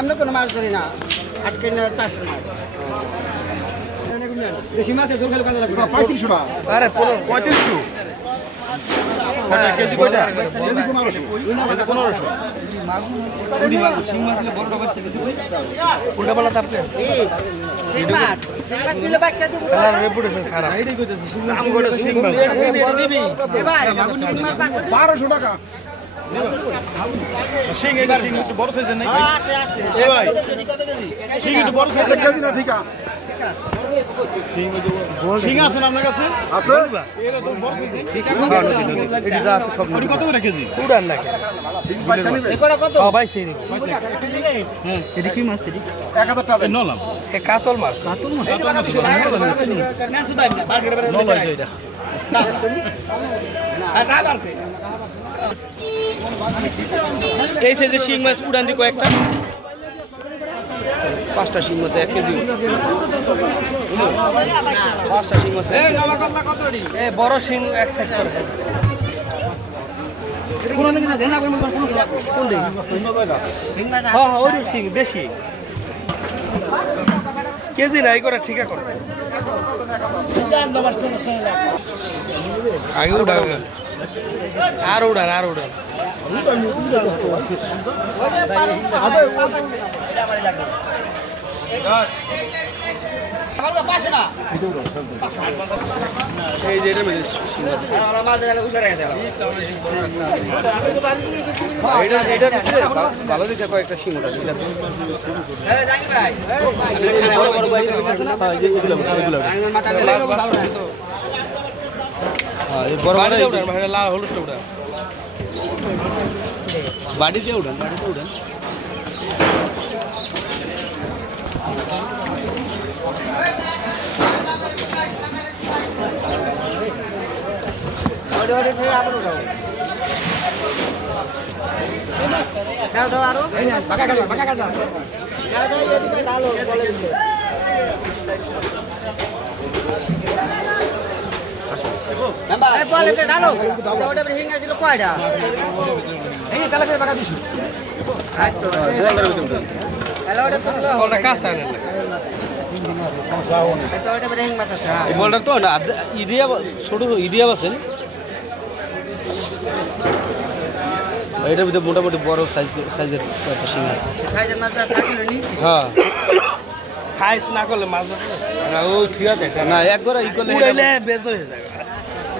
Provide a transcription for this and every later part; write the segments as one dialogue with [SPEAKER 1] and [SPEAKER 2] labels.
[SPEAKER 1] আমরা কোনো মাছ ধরি না আটকে চাষের মাছ দেশি
[SPEAKER 2] পঁয়ত্রিশশো
[SPEAKER 3] পঁয়ত্রিশশো।
[SPEAKER 2] বারোশো টাকা।
[SPEAKER 4] শিং এটা শিং একটু বড় সাইজের
[SPEAKER 1] হ্যাঁ, আছে
[SPEAKER 4] এ ভাই শিং একটু বড় সাইজের
[SPEAKER 2] কেজি না ঠিক। আছে
[SPEAKER 4] শিং আছে আপনার কাছে?
[SPEAKER 2] আছে?
[SPEAKER 4] এটা
[SPEAKER 3] আছে সব
[SPEAKER 4] কত করে কেজি?
[SPEAKER 3] উড়ান নাকি
[SPEAKER 2] এক হাজার টাকা।
[SPEAKER 3] কাতল মাছ।
[SPEAKER 4] হয় এটা।
[SPEAKER 3] এই সাইজের শিং মাছ উড়ান দি কয়েকটা পাঁচটা শিং মাছ এক কেজি। পাঁচটা শিং মাছ এ বড় শিং এক করে।
[SPEAKER 1] মাছ
[SPEAKER 3] হ্যাঁ হ্যাঁ ওই শিং দেশি। কেজি নাই করে ঠিকা করে আগে উড়া আর উড়ান আর উড়ান এই যে এটা। এটা ভালো দিকে কয়েকটা আছে বড় বড় বাইক আছে না এই বড় ভাই লাল হলুদটা বাড়িতে উড়ান বাড়িতে উড়ান
[SPEAKER 1] ওরে ওরে থেকে আবার উঠাও দাও দাও আরো বাকা কাটা বাকা কাটা দাও দাও এদিকে ডালো বলে এই বলে কে ডালো ওটা হিঙ্গা ছিল কয়টা? এই তালা করে বাকা দিছি।
[SPEAKER 3] বলটা
[SPEAKER 1] তো
[SPEAKER 3] না ইডিয়া ছোট ইডিয়া এটার ভিতরে মোটামুটি বড় সাইজ সাইজের একটা শিং আছে। হ্যাঁ। সাইজ না করলে মাছ না ও ঠিক আছে না। একবার ই করলে বেজ হয়ে যাবে।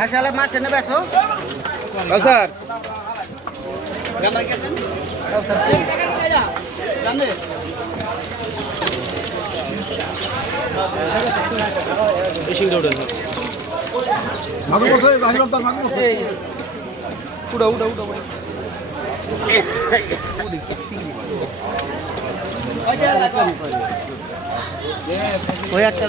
[SPEAKER 1] হাসালে মাছ এনে বেছো
[SPEAKER 3] স্যার।
[SPEAKER 2] মাগুর বসে
[SPEAKER 3] উড়া উড়া উড়া
[SPEAKER 1] ওই একটা